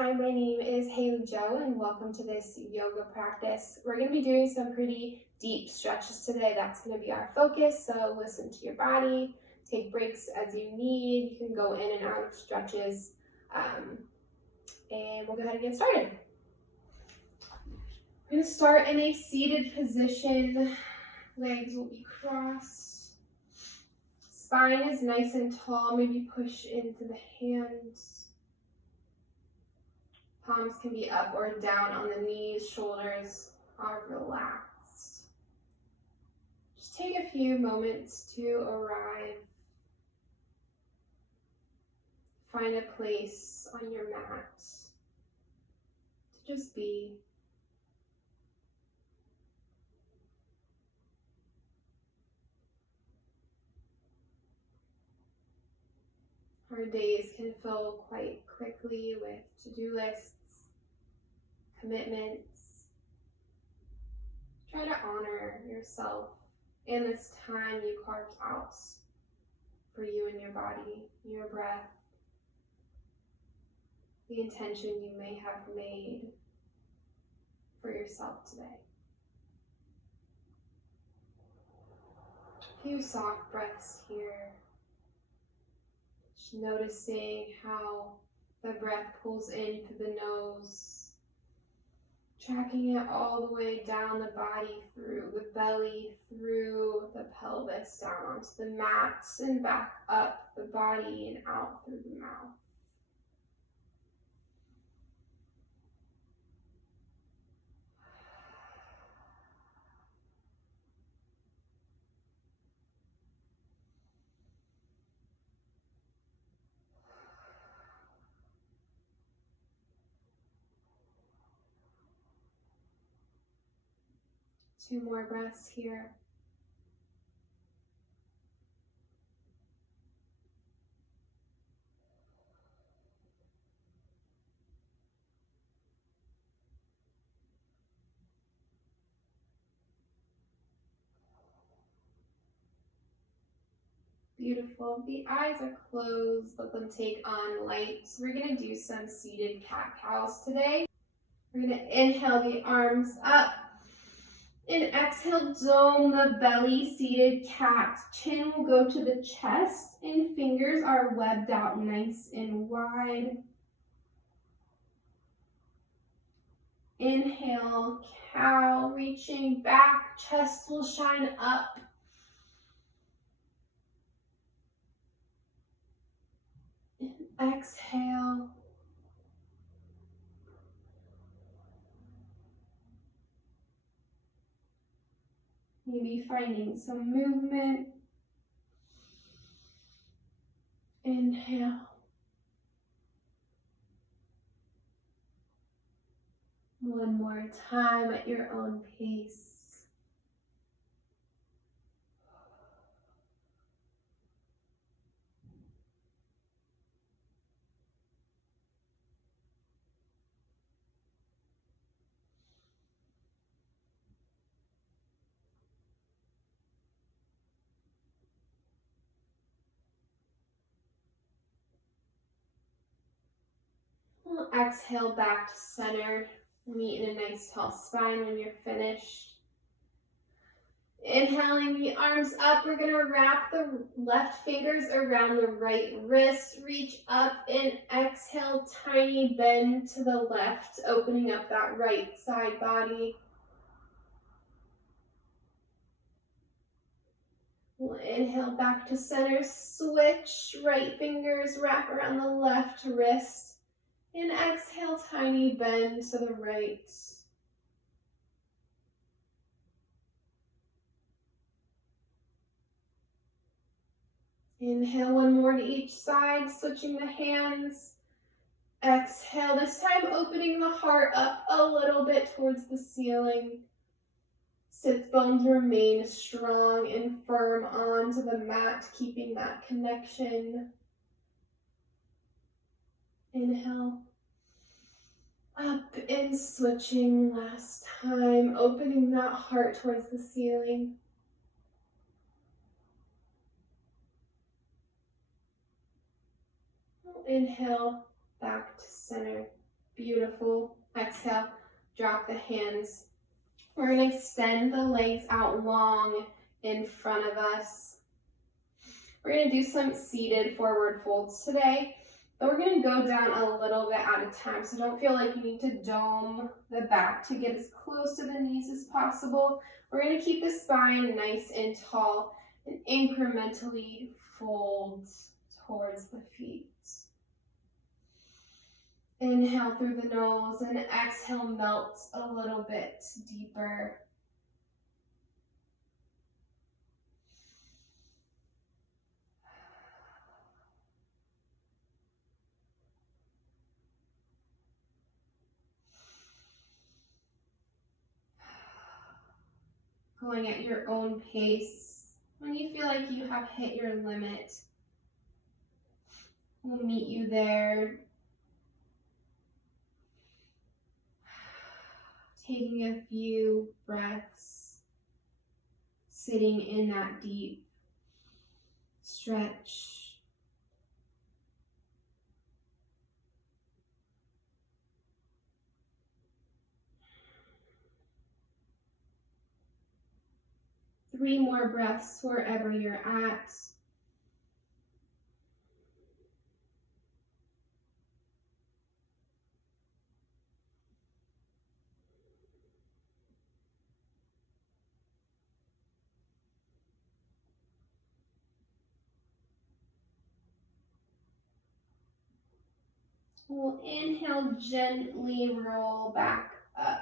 Hi, my name is Halie and welcome to this yoga practice. We're going to be doing some pretty deep stretches today. That's going to be our focus, so listen to your body, take breaks as you need. You can go in and out of stretches, and we'll go ahead and get started. We're going to start in a seated position. Legs will be crossed. Spine is nice and tall, maybe push into the hands. Palms can be up or down on the knees, shoulders are relaxed. Just take a few moments to arrive. Find a place on your mat to just be. Our days can fill quite quickly with to-do lists, commitments. Try to honor yourself and this time you carved out for you and your body, your breath, the intention you may have made for yourself today. A few soft breaths here. Just noticing how the breath pulls in through the nose, tracking it all the way down the body, through the belly, through the pelvis, down onto the mats, and back up the body and out through the mouth. Two more breaths here. Beautiful. The eyes are closed. Let them take on light. So we're going to do some seated cat-cows today. We're going to inhale the arms up. And exhale, dome the belly, seated cat. Chin will go to the chest and fingers are webbed out nice and wide. Inhale, cow, reaching back, chest will shine up. And exhale. Maybe finding some movement. Inhale. One more time at your own pace. We'll exhale back to center. Meet in a nice tall spine when you're finished. Inhaling the arms up, we're going to wrap the left fingers around the right wrist. Reach up and exhale, tiny bend to the left, opening up that right side body. We'll inhale back to center, switch, right fingers wrap around the left wrist. And exhale, tiny bend to the right. Inhale, one more to each side, switching the hands. Exhale, this time opening the heart up a little bit towards the ceiling. Sit bones remain strong and firm onto the mat, keeping that connection. Inhale. Up and switching last time, opening that heart towards the ceiling. Inhale, back to center. Beautiful. Exhale, drop the hands. We're going to extend the legs out long in front of us. We're going to do some seated forward folds today, but we're going to go down a little bit at a time. So don't feel like you need to dome the back to get as close to the knees as possible. We're going to keep the spine nice and tall and incrementally fold towards the feet. Inhale through the nose and exhale, melt a little bit deeper. Going at your own pace. When you feel like you have hit your limit, we'll meet you there. Taking a few breaths, sitting in that deep stretch. Three more breaths wherever you're at. We'll inhale, gently roll back up.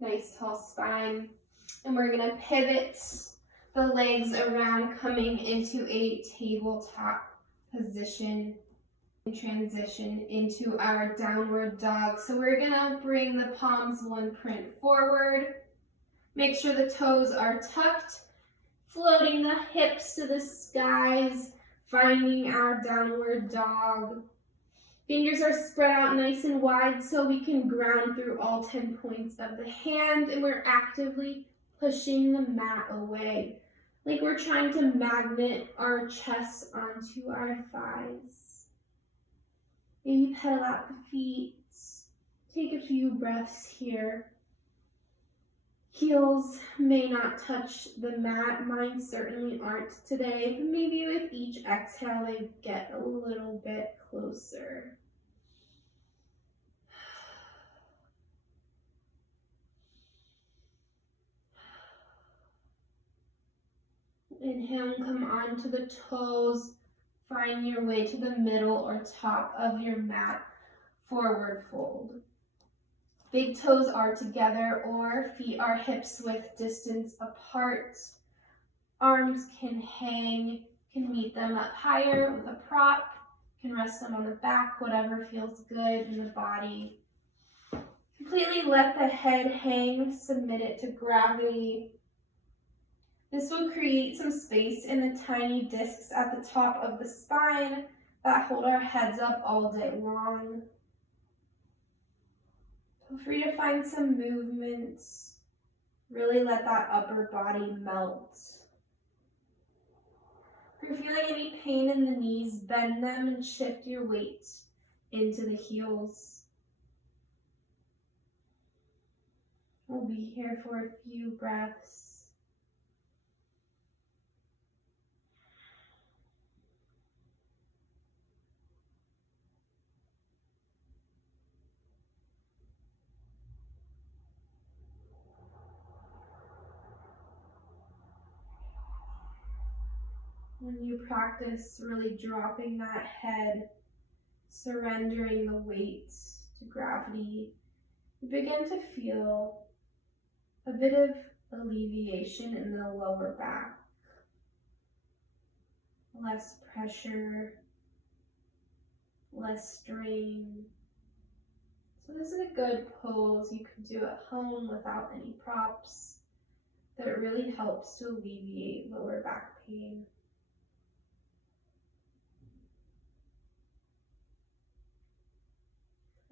Nice tall spine. And we're gonna pivot the legs around, coming into a tabletop position and transition into our downward dog. So we're gonna bring the palms one print forward. Make sure the toes are tucked, floating the hips to the skies, finding our downward dog. Fingers are spread out nice and wide so we can ground through all 10 points of the hand, and we're actively pushing the mat away, like we're trying to magnet our chest onto our thighs. Maybe pedal out the feet. Take a few breaths here. Heels may not touch the mat. Mine certainly aren't today, but maybe with each exhale they get a little bit closer. Inhale and come onto the toes. Find your way to the middle or top of your mat. Forward fold. Big toes are together or feet are hips width distance apart. Arms can hang, can meet them up higher with a prop, can rest them on the back, whatever feels good in the body. Completely let the head hang, submit it to gravity. This will create some space in the tiny discs at the top of the spine that hold our heads up all day long. Feel free to find some movements. Really let that upper body melt. If you're feeling any pain in the knees, bend them and shift your weight into the heels. We'll be here for a few breaths. When you practice really dropping that head, surrendering the weight to gravity, you begin to feel a bit of alleviation in the lower back. Less pressure, less strain. So this is a good pose you can do at home without any props that really helps to alleviate lower back pain.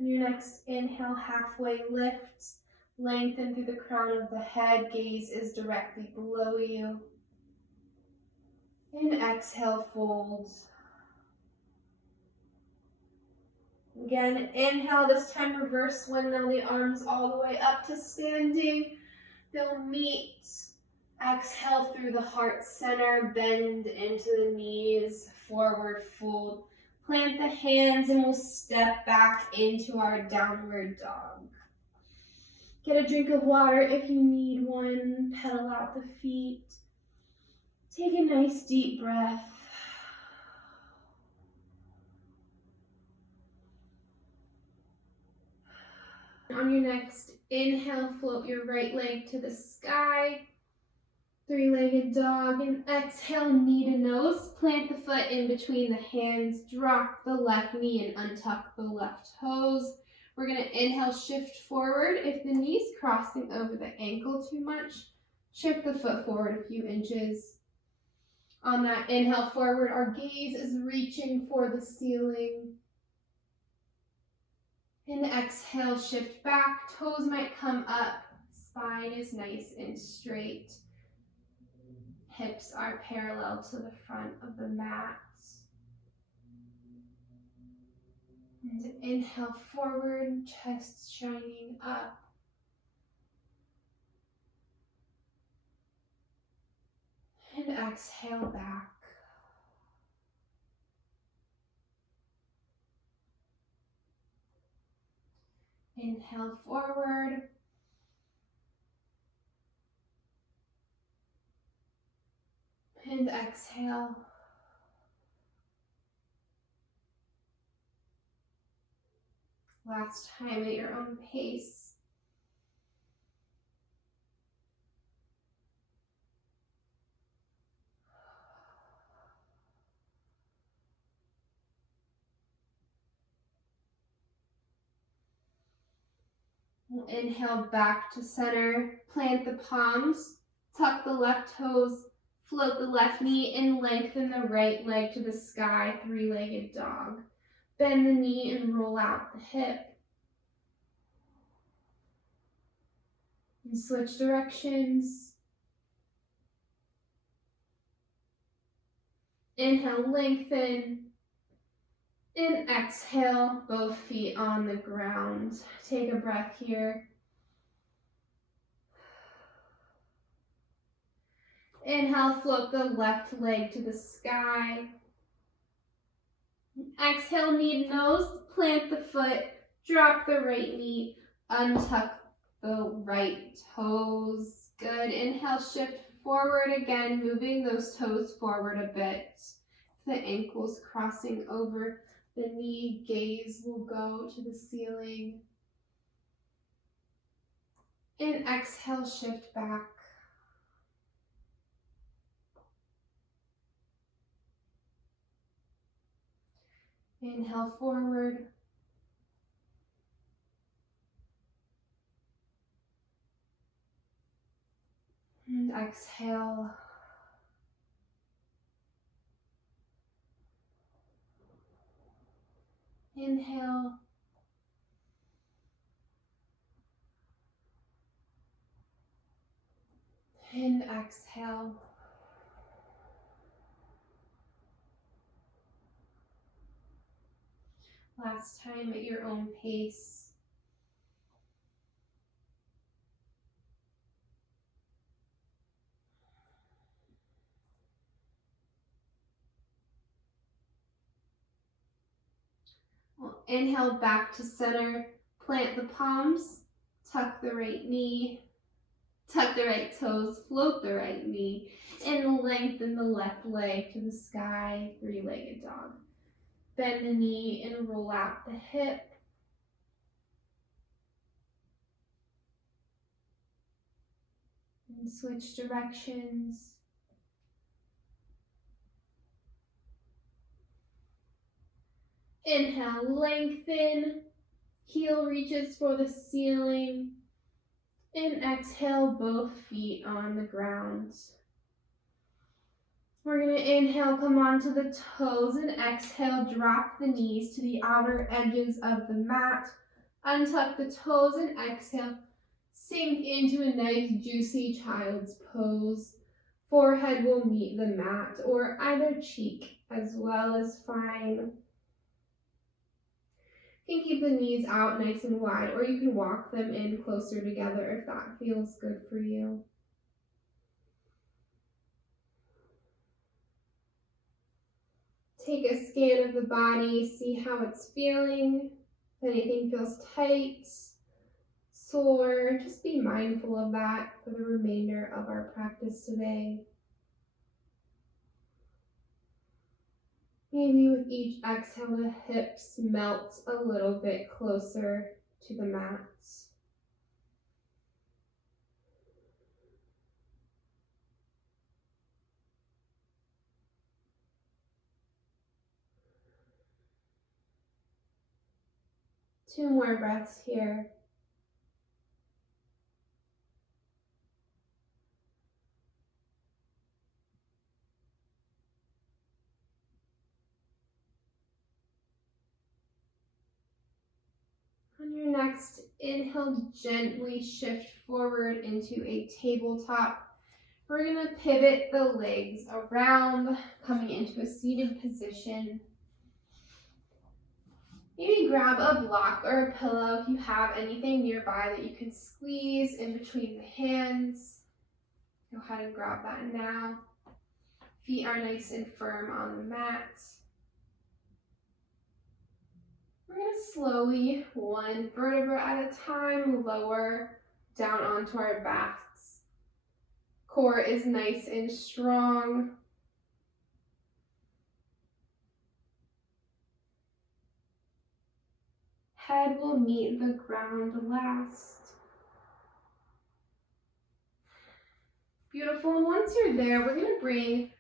On your next inhale, halfway lift, lengthen through the crown of the head, gaze is directly below you. And exhale, fold. Again, inhale, this time reverse windmill the arms all the way up to standing. They'll meet. Exhale through the heart center, bend into the knees, forward fold. Plant the hands and we'll step back into our downward dog. Get a drink of water if you need one. Pedal out the feet. Take a nice deep breath. On your next inhale, float your right leg to the sky. Three-legged dog. And exhale, knee to nose. Plant the foot in between the hands. Drop the left knee and untuck the left toes. We're going to inhale, shift forward. If the knee's crossing over the ankle too much, shift the foot forward a few inches. On that inhale forward, our gaze is reaching for the ceiling. And exhale, shift back. Toes might come up. Spine is nice and straight. Hips are parallel to the front of the mat. And inhale forward, chest shining up. And exhale back. Inhale forward. And exhale. Last time at your own pace. We'll inhale back to center. Plant the palms. Tuck the left toes. Float the left knee and lengthen the right leg to the sky, three-legged dog. Bend the knee and roll out the hip. And switch directions. Inhale, lengthen. And exhale, both feet on the ground. Take a breath here. Inhale, float the left leg to the sky. Exhale, knee to nose, plant the foot, drop the right knee, untuck the right toes. Good. Inhale, shift forward again, moving those toes forward a bit. The ankles crossing over the knee, gaze will go to the ceiling. And exhale, shift back. Inhale forward. And exhale. Inhale. And exhale. Last time at your own pace. We'll inhale back to center. Plant the palms. Tuck the right knee. Tuck the right toes. Float the right knee. And lengthen the left leg to the sky. Three-legged dog. Bend the knee and roll out the hip. And switch directions. Inhale, lengthen. Heel reaches for the ceiling. And exhale, both feet on the ground. We're going to inhale, come onto the toes, and exhale, drop the knees to the outer edges of the mat. Untuck the toes and exhale, sink into a nice juicy child's pose. Forehead will meet the mat or either cheek as well is fine. You can keep the knees out nice and wide, or you can walk them in closer together if that feels good for you. Take a scan of the body, see how it's feeling. If anything feels tight, sore, just be mindful of that for the remainder of our practice today. Maybe with each exhale, the hips melt a little bit closer to the mat. 2 more breaths here. On your next inhale, gently shift forward into a tabletop. We're going to pivot the legs around, coming into a seated position. Maybe grab a block or a pillow if you have anything nearby that you can squeeze in between the hands. Go ahead and grab that now. Feet are nice and firm on the mat. We're going to slowly, one vertebra at a time, lower down onto our backs. Core is nice and strong. Head will meet the ground last. Beautiful. And once you're there, we're going to bring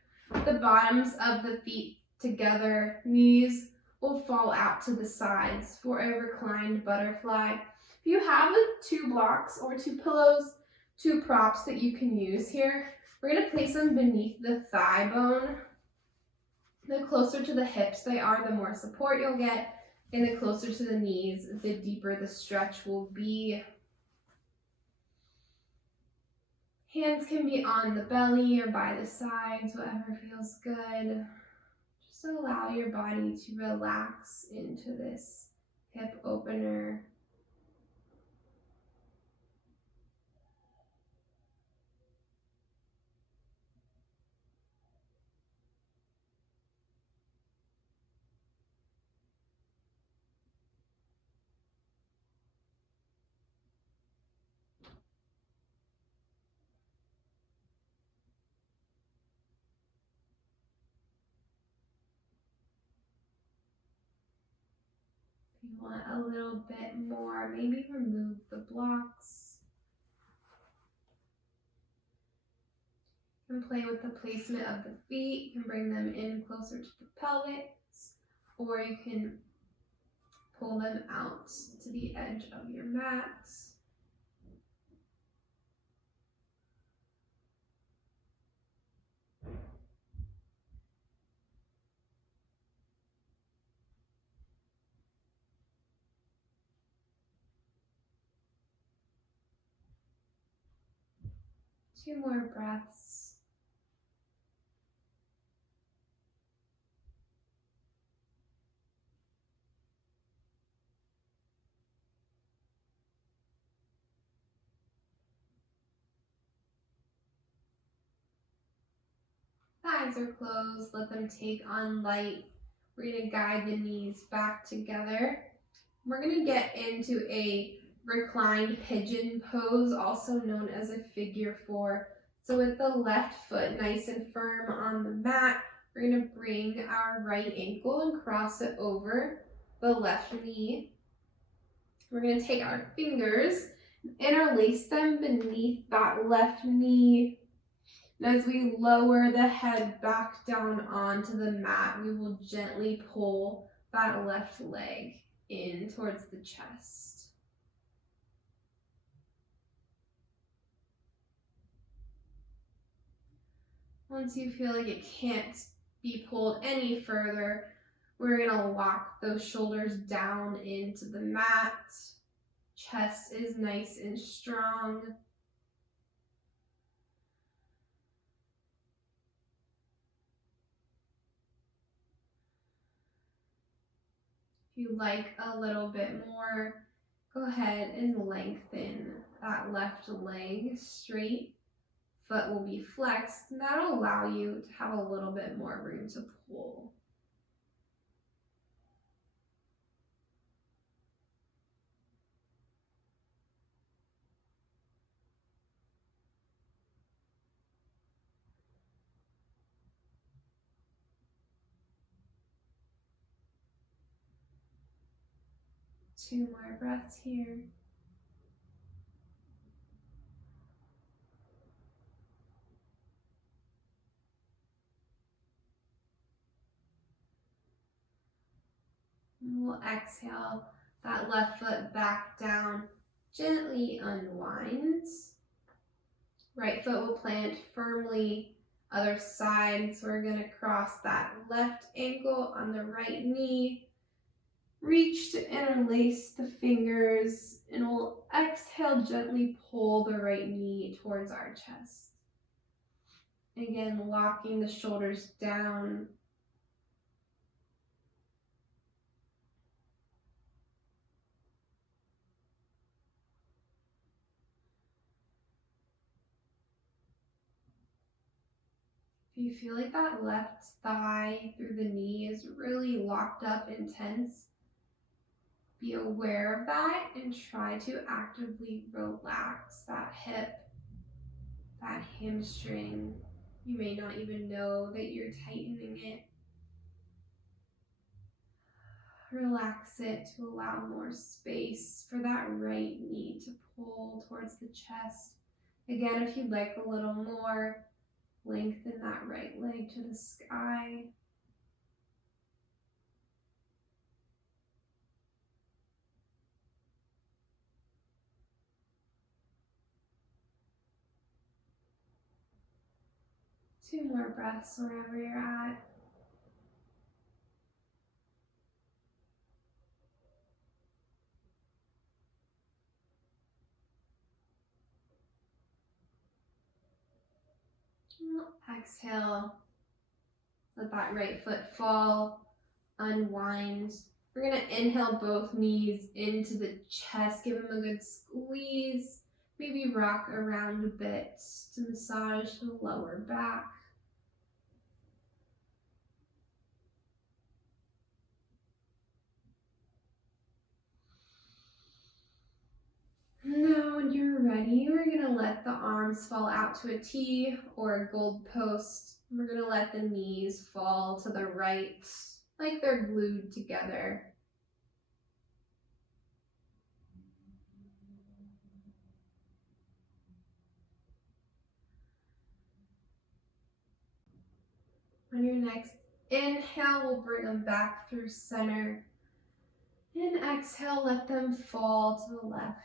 the bottoms of the feet together. Knees will fall out to the sides for a reclined butterfly. If you have 2 blocks or 2 pillows, 2 props that you can use here, we're going to place them beneath the thigh bone. The closer to the hips they are, the more support you'll get. And the closer to the knees, the deeper the stretch will be. Hands can be on the belly or by the sides, whatever feels good. Just allow your body to relax into this hip opener. If you want a little bit more, maybe remove the blocks. You can play with the placement of the feet. You can bring them in closer to the pelvis, or you can pull them out to the edge of your mat. Two more breaths. Eyes are closed, let them take on light. We're going to guide the knees back together. We're going to get into a reclined pigeon pose, also known as a figure 4. So with the left foot nice and firm on the mat, we're going to bring our right ankle and cross it over the left knee. We're going to take our fingers, interlace them beneath that left knee. And as we lower the head back down onto the mat, we will gently pull that left leg in towards the chest. Once you feel like it can't be pulled any further, we're going to lock those shoulders down into the mat. Chest is nice and strong. If you like a little bit more, go ahead and lengthen that left leg straight. Foot will be flexed, and that'll allow you to have a little bit more room to pull. Two more breaths here. And we'll exhale that left foot back down, gently unwinds. Right foot will plant firmly, other side. So we're gonna cross that left ankle on the right knee. Reach to interlace the fingers, and we'll exhale, gently pull the right knee towards our chest. Again, locking the shoulders down. If you feel like that left thigh through the knee is really locked up and tense, be aware of that and try to actively relax that hip, that hamstring. You may not even know that you're tightening it. Relax it to allow more space for that right knee to pull towards the chest. Again, if you'd like a little more, lengthen that right leg to the sky. Two more breaths wherever you're at. Exhale, let that right foot fall, unwind. We're gonna inhale both knees into the chest, give them a good squeeze. Maybe rock around a bit to massage the lower back. Now when you're ready, we're gonna let the arms fall out to a T or a gold post. We're gonna let the knees fall to the right, like they're glued together. On your next inhale, we'll bring them back through center. And exhale, let them fall to the left.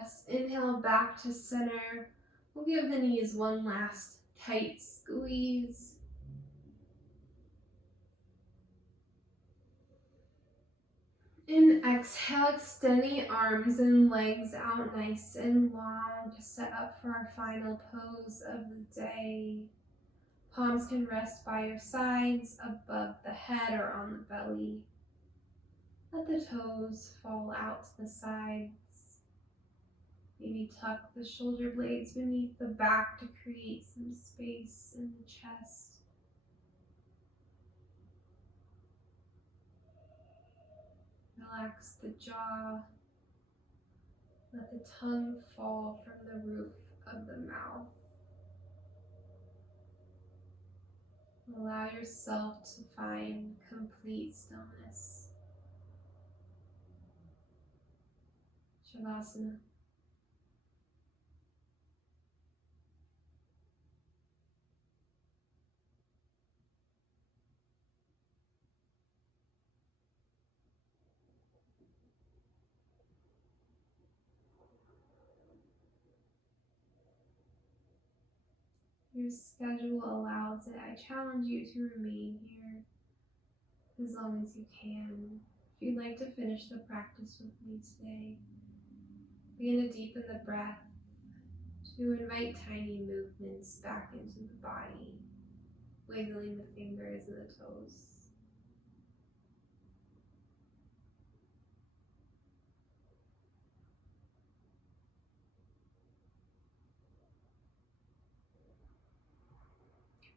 Last inhale, back to center. We'll give the knees one last tight squeeze. And exhale, extend the arms and legs out nice and long to set up for our final pose of the day. Palms can rest by your sides, above the head or on the belly. Let the toes fall out to the sides. Maybe tuck the shoulder blades beneath the back to create some space in the chest. Relax the jaw. Let the tongue fall from the roof of the mouth. Allow yourself to find complete stillness. Shavasana. your schedule allows it, I challenge you to remain here as long as you can. If you'd like to finish the practice with me today, begin to deepen the breath to invite tiny movements back into the body, wiggling the fingers and the toes.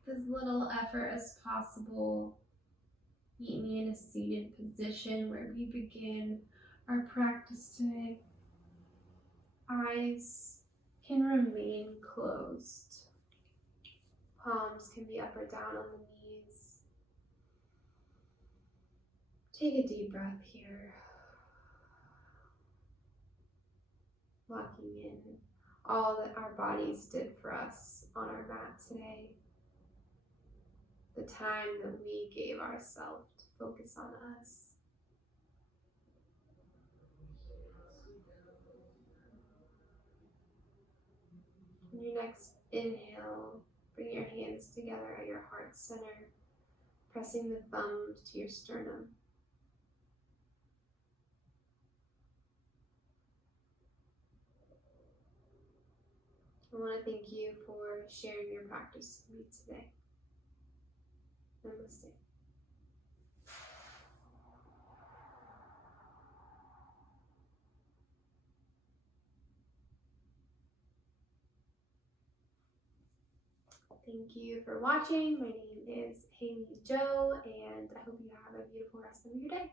As little effort as possible, meet me in a seated position where we begin our practice today. Eyes can remain closed. Palms can be up or down on the knees. Take a deep breath here. Locking in all that our bodies did for us on our mat today. The time that we gave ourselves to focus on us. On your next inhale, bring your hands together at your heart center, pressing the thumbs to your sternum. I want to thank you for sharing your practice with me today. Namaste. Thank you for watching. My name is Halie Jo, and I hope you have a beautiful rest of your day.